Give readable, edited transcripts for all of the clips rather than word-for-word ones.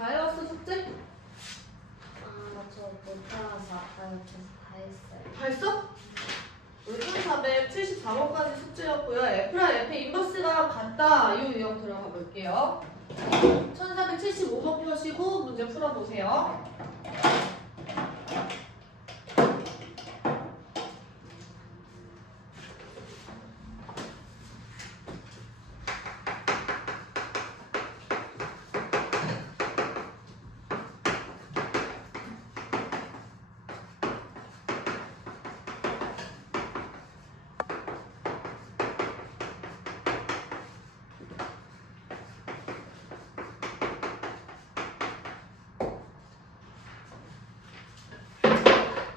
다 해왔어 숙제? 저 못해서 아까 옆에서 다 했어요. 다 했어? 474번까지 숙제였고요. F랑 F의 인버스가 같다. 이 유형 들어가 볼게요. 1475번 펴시고 문제 풀어보세요.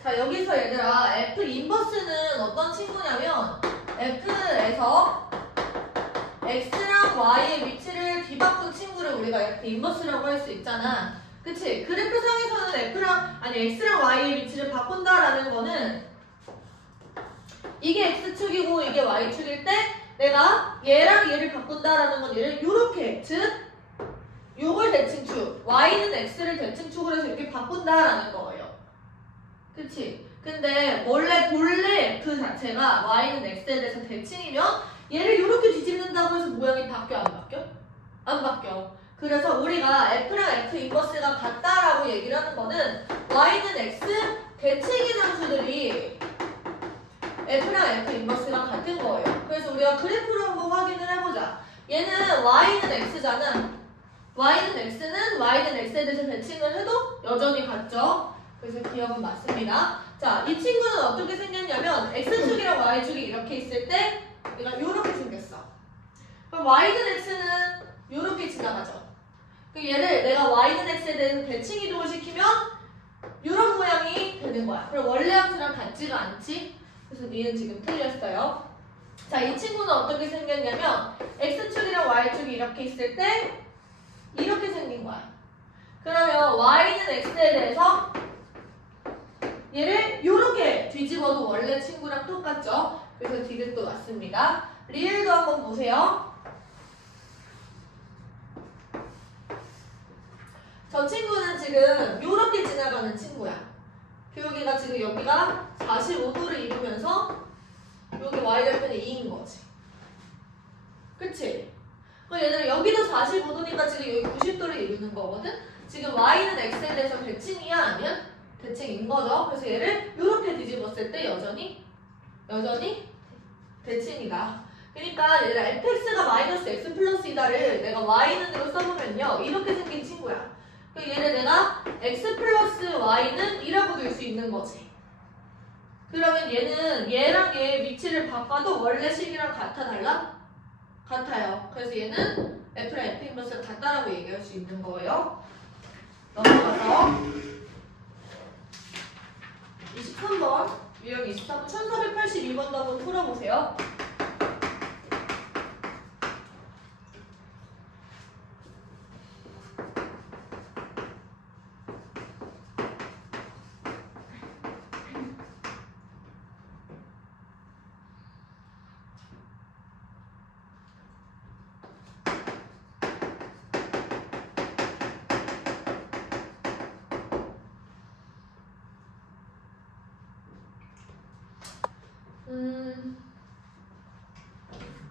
자, 여기서 얘들아 F 인버스는 어떤 친구냐면 F에서 X랑 Y의 위치를 뒤바꾼 친구를 우리가 F 인버스라고 할 수 있잖아. 그치? 그래프상에서는 X랑 Y의 위치를 바꾼다라는 거는 이게 X축이고 이게 Y축일 때 내가 얘랑 얘를 바꾼다라는 건 얘를 요렇게, 즉 요걸 대칭축, Y는 X를 대칭축으로 해서 이렇게 바꾼다라는 거예요. 그치? 근데 본래 F 자체가 Y는 X에 대해서 대칭이면 얘를 이렇게 뒤집는다고 해서 모양이 바뀌어 안 바뀌어? 안 바뀌어. 그래서 우리가 F랑 F 인버스가 같다라고 얘기를 하는 거는 Y는 X 대칭인 함수들이 F랑 F 인버스가 같은 거예요. 그래서 우리가 그래프로 한번 확인을 해보자. 얘는 Y는 X잖아. Y는 X는 X에 대해서 대칭을 해도 여전히 같죠? 그래서 기억은 맞습니다. 자, 이 친구는 어떻게 생겼냐면 X축이랑 Y축이 이렇게 있을 때 얘가 이렇게 생겼어. 그럼 Y는 X는 이렇게 지나가죠. 그럼 얘를 내가 Y는 X에 대해서 대칭 이동을 시키면 이런 모양이 되는 거야. 그럼 원래 함수랑 같지가 않지? 그래서 니은 지금 틀렸어요. 자, 이 친구는 어떻게 생겼냐면 X축이랑 Y축이 이렇게 있을 때 이렇게 생긴 거야. 그러면 Y는 X에 대해서 얘를 이렇게 뒤집어도 원래 친구랑 똑같죠? 그래서 디귿도 맞습니다. 리을도 한번 보세요. 저 친구는 지금 이렇게 지나가는 친구야. 여기가 지금 여기가 45도를 이루면서 여기 Y절편이 2인 거지. 그치? 그럼 얘들아 여기도 45도니까 지금 여기 90도를 이루는 거거든? 지금 Y는 X에 대해서 대칭이야? 아니면? 대칭인 거죠. 그래서 얘를 이렇게 뒤집었을 때 여전히 대칭이다. 그러니까 얘들아 fx가 마이너스 x 플러스 이다를 내가 y는으로 써보면요. 이렇게 생긴 친구야. 얘를 내가 x 플러스 y는 이라고 둘 수 있는 거지. 그러면 얘는 얘랑 얘의 위치를 바꿔도 원래 식이랑 같아 달라? 같아요. 그래서 얘는 f랑 f 인버스가 같다라고 얘기할 수 있는 거예요. 넘어가서 23번 유형 23번 1482번도 한번 풀어보세요.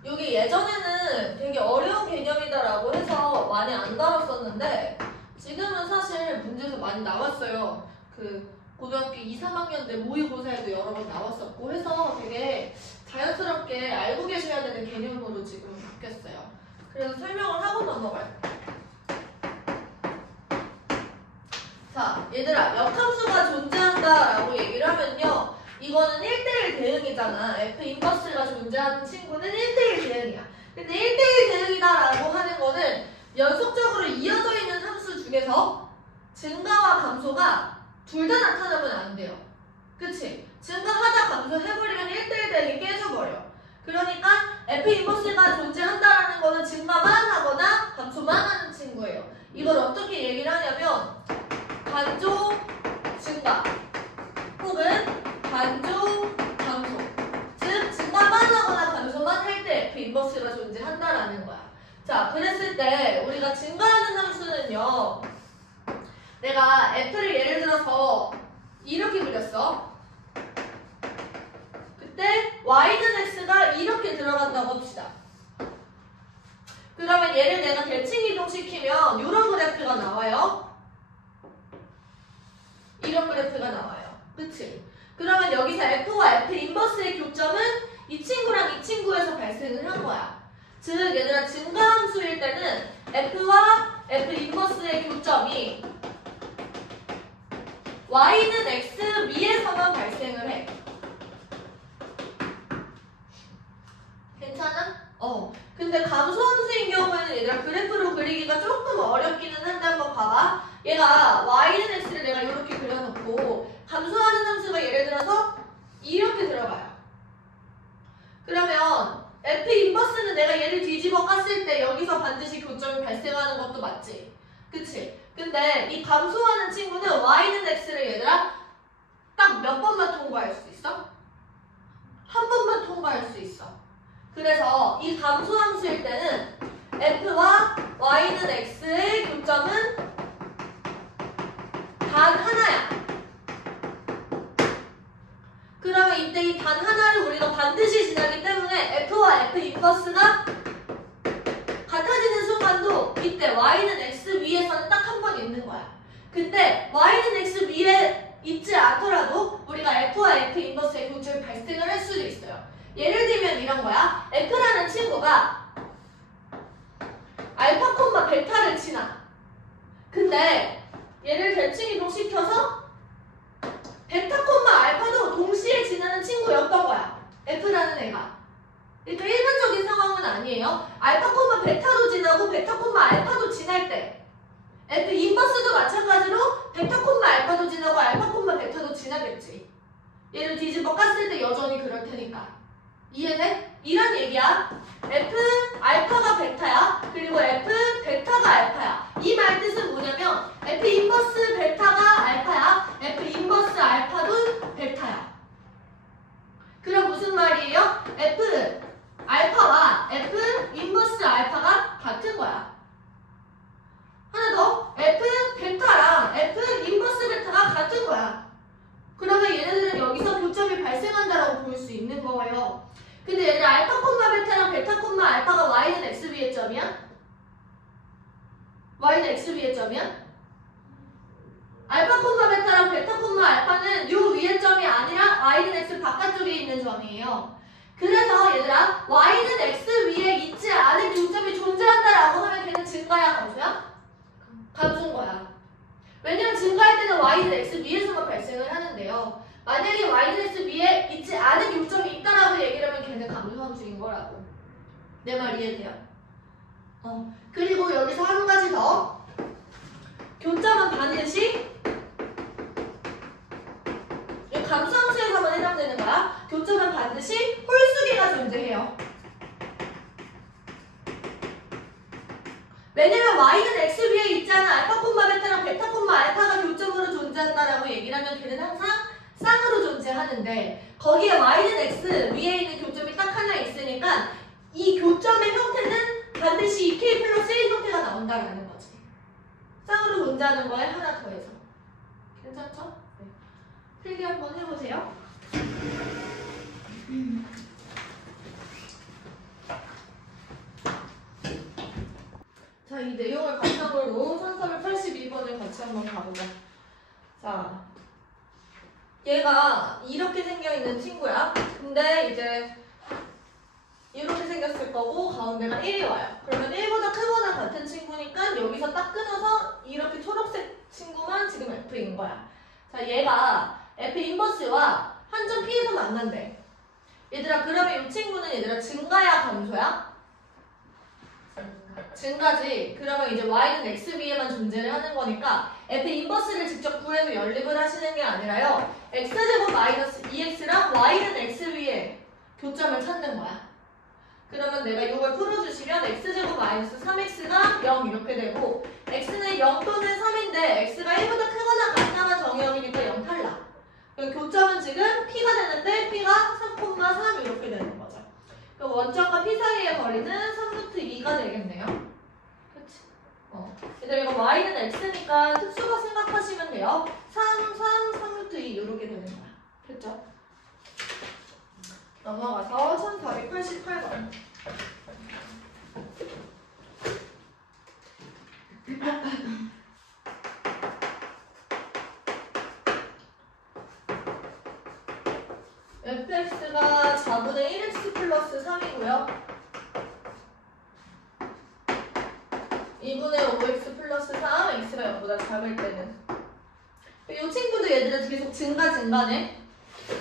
여기 예전에는 되게 어려운 개념이다라고 해서 많이 안 다뤘었는데 지금은 사실 문제에서 많이 나왔어요. 그 고등학교 2, 3학년 때 모의고사에도 여러 번 나왔었고 해서 되게 자연스럽게 알고 계셔야 되는 개념으로 지금 바뀌었어요. 그래서 설명을 하고 넘어갈게요. 자, 얘들아 역함수가 존재한다라고 얘기를 하면요. 이거는 1대1 대응이잖아. F 인버스가 존재하는 친구는 1대1 대응이야. 근데 1대1 대응이다라고 하는 거는 연속적으로 이어져 있는 함수 중에서 증가와 감소가 둘 다 나타나면 안 돼요. 그치? 증가하다 감소해버리면 1대1 대응이 깨져버려. 그러니까 F 인버스가 존재한다라는 거는 증가만 하거나 감소만 하는 친구예요. 이걸 어떻게 얘기를 하냐면 반조 증가 혹은 반조 감소, 즉 증가만 하거나 감소만 할 때 F 인버스가 존재한다라는 거야. 자, 그랬을 때 우리가 증가하는 함수는요 내가 f를 예를 들어서 이렇게 그렸어. 그때 y는 x가 이렇게 들어간다고 합시다. 그러면 얘를 내가 대칭 이동시키면 이런 그래프가 나와요. 이런 그래프가 나와요. 그치? 그러면 여기서 f와 f 인버스의 교점은 이 친구랑 이 친구에서 발생을 한 거야. 즉 얘들아 증가함수일 때는 f와 f 인버스의 교점이 y는 x 위에서만 발생을 해. 괜찮아? 근데 감소함수인 경우에는 얘들아 그래프로 그리기가 조금 어렵기는 한데 한번 봐봐. 얘가 y는 x를 내가 이렇게 그려놓고 감소하는 함수가 예를 들어서 이렇게 들어가요. 그러면 f 인버스는 내가 얘를 뒤집어 깠을 때 여기서 반드시 교점이 발생하는 것도 맞지? 그치? 근데 이 감소하는 친구는 y는 x를 얘들아 딱 몇 번만 통과할 수 있어? 한 번만 통과할 수 있어. 그래서 이 감소함수일 때는 f와 y는 x의 교점은 단 하나야. 그러면 이때 이 단 하나를 우리가 반드시 지나기 때문에 f와 f 인버스가 같아지는 순간도 이때 y는 x 위에서는 딱 한 번 있는 거야. 근데 y는 x 위에 있지 않더라도 우리가 f와 f 인버스의 교점이 발생을 할 수도 있어요. 예를 들면 이런 거야. f라는 친구가 알파, 베타를 지나. 근데 얘를 대칭 이동시켜서 베타, 알파도 동시에 지나는 친구였던 거야. f라는 애가. 그러니까 일반적인 상황은 아니에요. 알파, 베타도 지나고 베타, 알파도 지날 때 f 인버스도 마찬가지로 베타, 알파도 지나고 알파, 베타도 지나겠지. 얘를 뒤집어 깠을 때 여전히 그럴 테니까. 이해돼? 이런 얘기야. f 알파가 베타야. 그리고 f 베타가 알파야. 이 말 뜻은 뭐냐면 f 인버스 베타가 알파야. f 인버스 알파도 베타야. 그럼 무슨 말이에요? f 알파와 f 인버스 알파가 같은 거야. 하나 더. f 베타랑 f 인버스 베타가 같은 거야. 그러면 얘네들은 여기서 교점이 발생한다라고 볼 수 있는 거예요. 근데 얘들 알파, 베타랑 베타, 알파가 y는 x 위의 점이야? y는 x 위의 점이야? 알파, 베타랑 베타, 알파는 요 위의 점이 아니라 y는 x 바깥쪽에 있는 점이에요. 그래서 얘들아 y는 x 위에 있지 않은 교점이 존재한다라고 하면 걔는 증가야, 감소야? 감소인 거야. 왜냐면 증가할 때는 y는 x 위에서만 발생을 하는데요. 만약에 y는 x 위에 있지 않은 교점이 있다라고 얘기를 하면 걔는 감소함수인 거라고. 내 말 이해돼요? 그리고 여기서 한 가지 더. 교점은 반드시 감소함수에서만 해당되는 거야. 교점은 반드시 홀수기가 존재해요. 왜냐면 y는 x 위에 있잖아. 알파, 베타랑 베타, 알파가 교점으로 존재한다라고 얘기를 하면 걔는 항상 쌍으로 존재하는데 거기에 y는 x 위에 있는 교점이 딱 하나 있으니까 이 교점의 형태는 반드시 2k 플러스 1 형태가 나온다라는 거지. 쌍으로 존재하는 거에 하나 더해서. 괜찮죠? 네. 필기 한번 해보세요. 자, 이 내용을 바탕으로 1382번을 같이 한번 가보자. 자, 얘가 이렇게 생겨있는 친구야. 근데 이제 이렇게 생겼을 거고 가운데가 1이 와요. 그러면 1보다 크거나 같은 친구니까 여기서 딱 끊어서 이렇게 초록색 친구만 지금 F인 거야. 자, 얘가 F 인버스와 한 점 P에서 만난대. 얘들아, 그러면 이 친구는 얘들아 증가야, 감소야? 증가지. 그러면 이제 y는 x 위에만 존재를 하는 거니까 f 인버스를 직접 구해서 연립을 하시는 게 아니라요. x제곱 마이너스 2x랑 y는 x 위에 교점을 찾는 거야. 그러면 내가 이걸 풀어주시면 x제곱 마이너스 3x가 0 이렇게 되고 x는 0 또는 3인데 x가 1보다 크거나 같다만 정의역이니까 0 탈락. 그럼 교점은 지금 p가 되는데 p가 3,3 이렇게 되는 거죠. 그럼 원점과 p 사이의 거리는 3루트 2가 되겠네요. 그치? 일단 이거 y는 x니까 특수가 생각하시면 돼요. 3, 3, 3루트 2 이렇게 되는 거야. 됐죠? 넘어가서 1488번. fx가 4분의 1x 플러스 3이고요. 2분의 5x 플러스 3, x가 0보다 작을 때는. 이 친구도 얘들은 계속 증가네.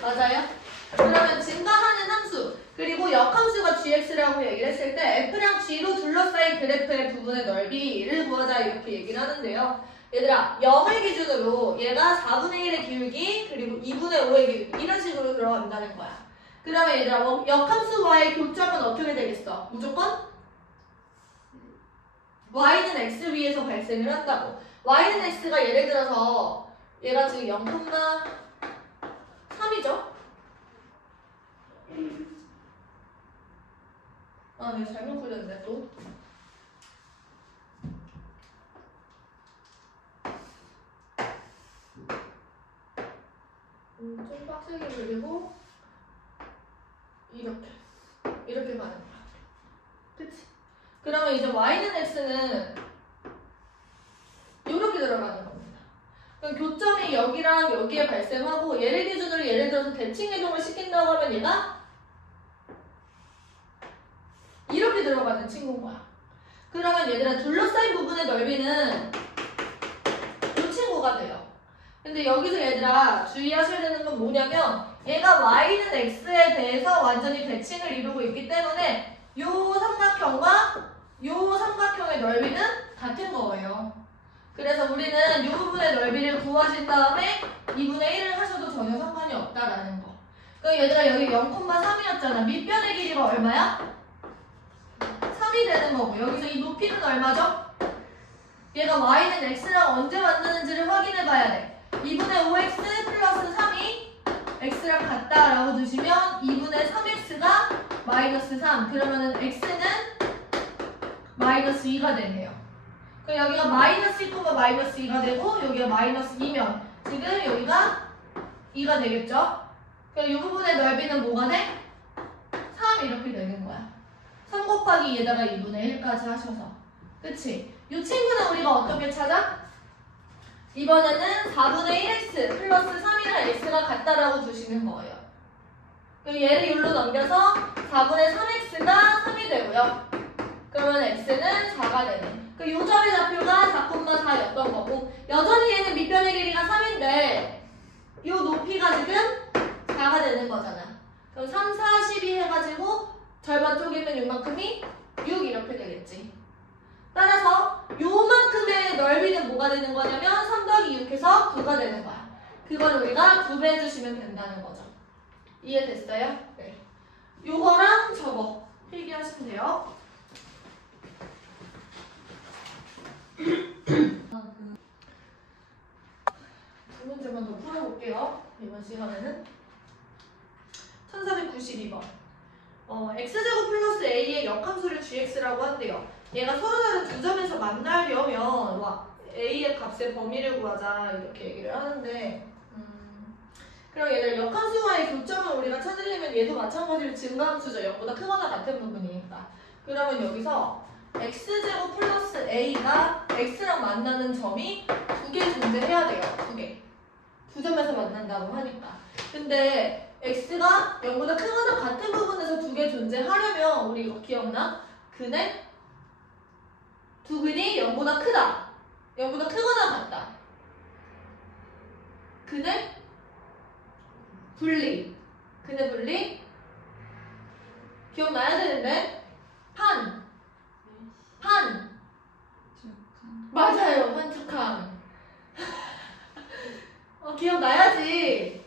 맞아요? 그러면 증가하는 함수, 그리고 역함수가 gx라고 얘기를 했을 때 f랑 g로 둘러싸인 그래프의 부분의 넓이를 구하자 이렇게 얘기를 하는데요. 얘들아, 0을 기준으로 얘가 4분의 1의 기울기, 그리고 2분의 5의 기울기 이런 식으로 들어간다는 거야. 그러면 얘들아, 역함수와의 교점은 어떻게 되겠어? 무조건? y는 x 위에서 발생을 한다고. y는 x가 예를 들어서 얘가 지금 0,3이죠? 아, 내가 잘못 그렸네 또. 좀 빡세게 그리고 이렇게 가는 거야. 그치? 그러면 이제 y는 x는 이렇게 들어가는 겁니다. 그럼 교점이 여기랑 여기에 발생하고 얘를 기준으로 예를 들어서 대칭이동을 시킨다고 하면 얘가 이렇게 들어가는 친구인 거야. 그러면 얘들아, 둘러싸인 부분의 넓이는 이 친구가 돼요. 근데 여기서 얘들아 주의하셔야 되는 건 뭐냐면 얘가 y는 x에 대해서 완전히 대칭을 이루고 있기 때문에 요 삼각형과 요 삼각형의 넓이는 같은 거예요. 그래서 우리는 이 부분의 넓이를 구하신 다음에 2분의 1을 하셔도 전혀 상관이 없다라는 거. 그럼 얘들아, 여기 0,3이었잖아. 밑변의 길이가 얼마야? 3이 되는 거고, 여기서 이 높이는 얼마죠? 얘가 y는 x랑 언제 만나는지를 확인해 봐야 돼. 2분의 5x 플러스 3이 x랑 같다라고 두시면 2분의 3x가 마이너스 3. 그러면은 x는 마이너스 2가 되네요. 그럼 여기가 마이너스 2, 마이너스 2가 되고 여기가 마이너스 2면 지금 여기가 2가 되겠죠? 그럼 이 부분의 넓이는 뭐가 돼? 3 이렇게 되는 거야. 3 곱하기 얘다가 2분의 1까지 하셔서. 그치? 이 친구는 우리가 어떻게 찾아? 이번에는 4분의 1x 플러스 3이랑 x가 같다라고 두시는 거예요. 그럼 얘를 여기로 넘겨서 4분의 3x가 3이 되고요. 그러면 x는 4가 되네. 그 요 점의 좌표가 4,4였던 거고, 여전히 얘는 밑변의 길이가 3인데 요 높이가 지금 4가 되는 거잖아. 그럼 3, 4, 12 해가지고 절반 쪼개면 요만큼이 6 이렇게 되겠지. 따라서 요만큼의 넓이는 뭐가 되는 거냐면 3 더하기 6해서 9가 되는 거야. 그걸 우리가 2배 해주시면 된다는 거죠. 이해됐어요? 네. 요거랑 저거 필기하시면 돼요. 두 문제만 더 풀어볼게요. 이번 시간에는 1492번. x제곱 플러스 a의 역함수를 gx라고 한대요. 얘가 서로 다른 두 점에서 만나려면 a의 값의 범위를 구하자 이렇게 얘기를 하는데, 그럼 얘를 역함수와의 교점을 우리가 찾으려면 얘도 마찬가지로 증가함수죠. 0보다 크거나 같은 부분이니까. 그러면 여기서 x제곱 플러스 a가 x랑 만나는 점이 2개 존재해야 돼요. 2개. 두 점에서 만난다고 하니까. 근데 x가 0보다 크거나 같은 부분에서 2개 존재하려면 우리 이거 기억나? 근의 두 근이 0보다 크다. 0보다 크거나 같다. 근의 분리. 근의 분리. 기억나야 되는데. 판. 맞아요. 판촉함. 기억나야지.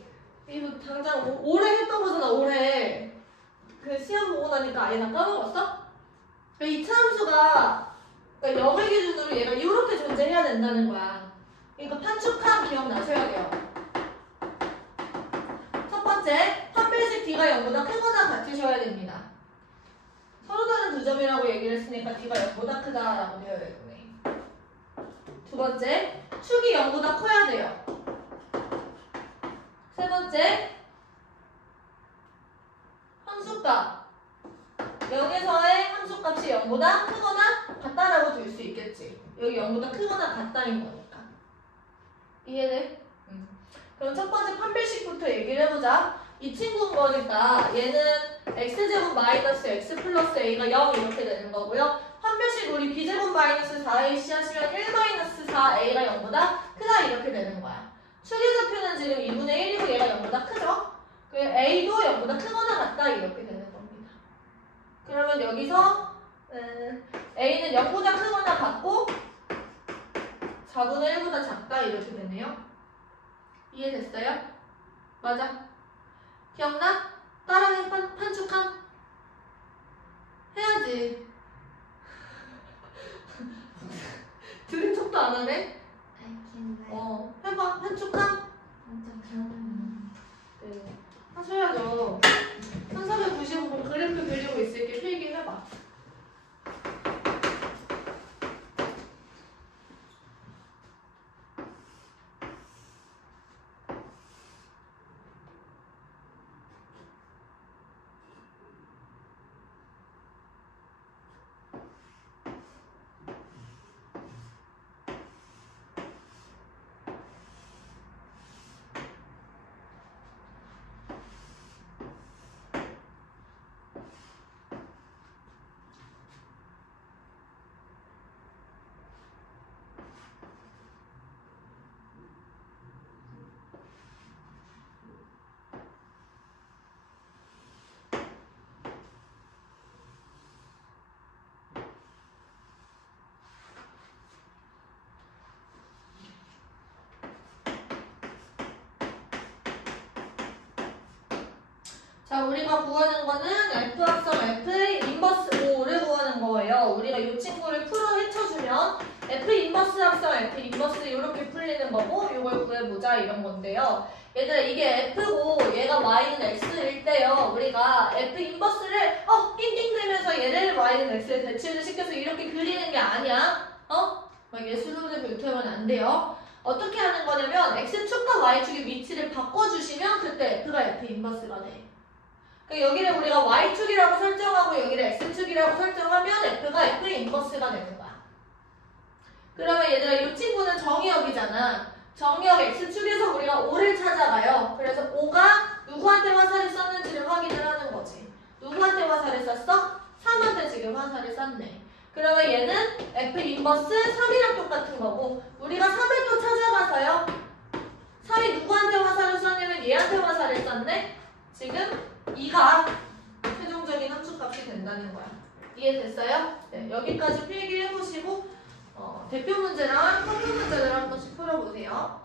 이거 당장 올해 했던 거잖아. 올해. 그 시험 보고 나니까 아예 다 까먹었어? 이 차함수가 그러니까 0을 기준으로 얘가 이렇게 존재해야 된다는 거야. 그러니까 판축함 기억나셔야 돼요. 첫 번째, 판별식 D가 0보다 크거나 같으셔야 됩니다. 서로 다른 두 점이라고 얘기를 했으니까 D가 0보다 크다라고 되어야 되겠네. 두 번째, 축이 0보다 커야 돼요. 세 번째, 함수값. 0에서의 함수값이 0보다 크거나 같다라고 줄 수 있겠지. 여기 0보다 크거나 같다인 거니까. 이해돼? 그럼 첫 번째 판별식부터 얘기를 해보자. 이 친구인 거니까 얘는 x제곱 마이너스 x 플러스 a가 0 이렇게 되는 거고요. 판별식 우리 b제곱 마이너스 4ac 하시면 1 마이너스 4a가 0보다 크다 이렇게 되는 거야. 축의좌표는 지금 2분의 1이고 얘가 0보다 크죠? 그 a도 0보다 크거나 같다 이렇게 되는 겁니다. 그러면 여기서 a는 0보다 크거나 같고 4분의 1보다 작다 이렇게 되네요. 이해됐어요? 맞아. 기억나? 따라해 판축함? 해야지. 들은 척도 안 하네? 해봐. 판축함? 네. 하셔야죠. 1495번 그래프 그리고 있을게. 필기해봐. 자, 우리가 구하는 거는 F 합성 F 인버스 5를 구하는 거예요. 우리가 이 친구를 풀어 헤쳐주면 F 인버스 합성 F 인버스 이렇게 풀리는 거고 이걸 구해보자 이런 건데요. 얘들아 이게 F고 얘가 Y는 X일 때요. 우리가 F 인버스를 낑낑대면서 얘를 Y는 X에 대치를 시켜서 이렇게 그리는 게 아니야. 막 예술론에 불태우면 안 돼요. 어떻게 하는 거냐면 X축과 Y축의 위치를 바꿔주시면 그때 F가 F 인버스가 돼. 그러니까 여기를 우리가 Y축이라고 설정하고 여기를 X축이라고 설정하면 F가 F 인버스가 되는 거야. 그러면 얘들아 이 친구는 정의역이잖아. 정의역 X축에서 우리가 5를 찾아가요. 그래서 5가 누구한테 화살을 쐈는지를 확인을 하는 거지. 누구한테 화살을 쐈어? 3한테 지금 화살을 쐈네. 그러면 얘는 F 인버스 3이랑 똑같은 거고 우리가 3을 또 찾아가서요. 3이 누구한테 화살을 쐈냐면 얘한테 화살을 쐈네. 지금 2가 최종적인 함수값이 된다는 거야. 이해됐어요? 네, 여기까지 필기해보시고 대표 문제랑 선물 문제를 한 번씩 풀어보세요.